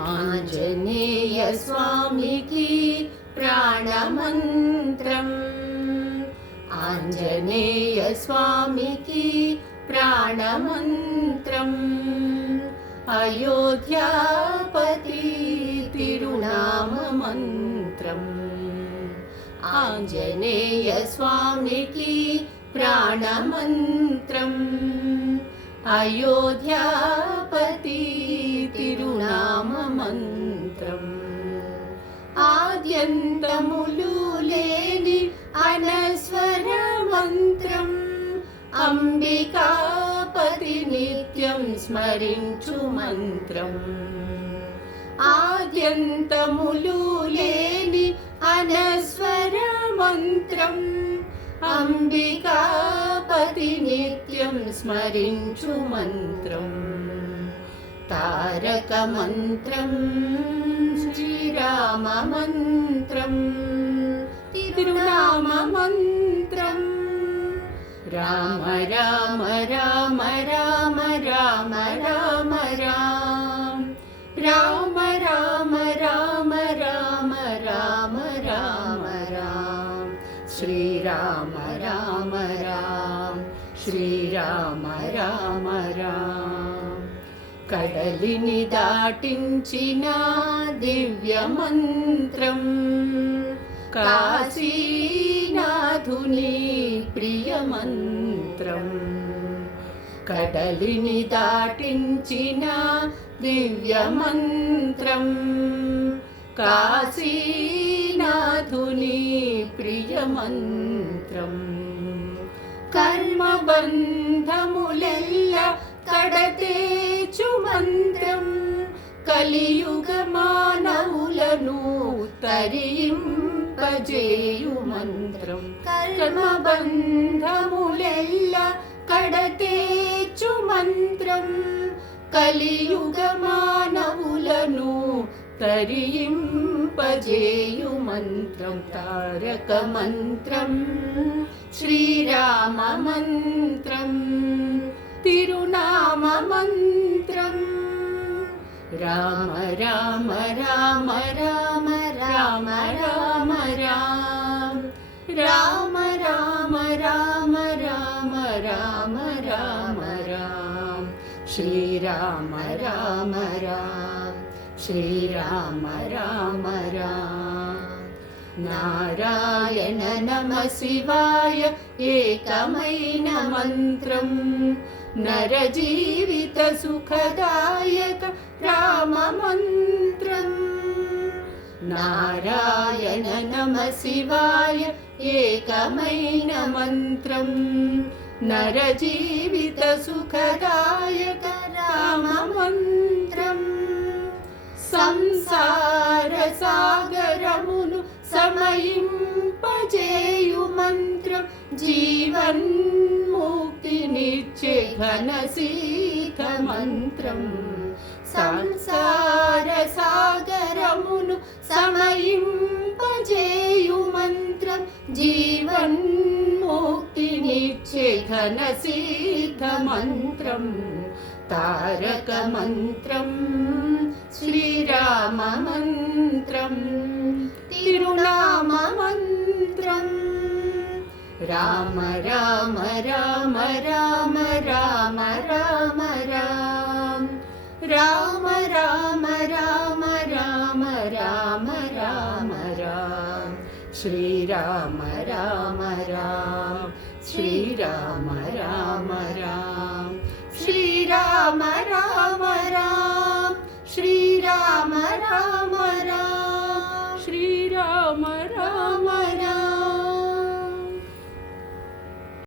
ఆంజనేయ స్వామికి ప్రాణమంత్రం, ఆంజనేయ స్వామికి ప్రాణమంత్రం, అయోధ్యాపతి తిరునామ మంత్రం, ఆంజనేయ స్వామికి ప్రాణమంత్రం, అయోధ్యాపతి తిరునామ మంత్రం, ఆద్యంతములు లేని అనస్వర మంత్రం, అంబికాపతి నిత్యం స్మరించు మంత్రం, ఆద్యంతములు లేని అనస్వర మంత్రం, అంబికాపతి నిత్యం స్మరించు మంత్రం, తారక మంత్రం శ్రీరామ మంత్రం, తిరునామ మంత్రం, రామ రామ రామ రామ రామ రామ రామ రామ రామ రామ రామ రామ రామ శ్రీరామ రామ రామ శ్రీరామ రామ రామ, కడలిని దాటించిన దివ్య మంత్రం, కాశీనాథుని ప్రియ మంత్రం, కడలిని దాటించిన దివ్య మంత్రం, కాశీనాథుని ప్రియ మంత్రం, కర్మబంధములెల్ల కడతేచు మంత్రం, కలియుగ మానవులను తరింపజేయు మంత్రం, కర్మబంధములెల్ల కడతేచు మంత్రం, కలియుగ మానవులను తరింపజేయు మంత్రం, తారక మంత్రం శ్రీరామ మంత్రం, తిరునామ మంత్రం, రామ రామ రామ రామ రామ రామ రామ రామ రామ రామ రామ రామ రామ శ్రీరామ రామ రామ శ్రీరామ రామ రామ, నారాయణ నమ శివాయ ఏకమైన మంత్రం, నరజీవిత సుఖదాయక రామ మంత్రం, నారాయణ నమ శివాయ ఏకమైన మంత్రం, నరజీవిత సుఖదాయక రామ మంత్రం, సంసార సాగరమును సమయింపజేయు మంత్రం, జీవన్ముక్తినిచ్చే ఘనశీత మంత్రం, సంసార సాగరమును సమయింపజేయు మంత్రం, జీవన్ముక్తినిచ్చే ఘనశీత మంత్రం, తారక మంత్రం శ్రీరామ మంత్రం, తిరునామ మంత్రం, రామ రామ రామ రామ రామ రామ రామ రామ రామ రామ రామ రామ రామ శ్రీరామ రామ రామ శ్రీరామ రామ రామ శ్రీరామ రామ రామ శ్రీరామ రామ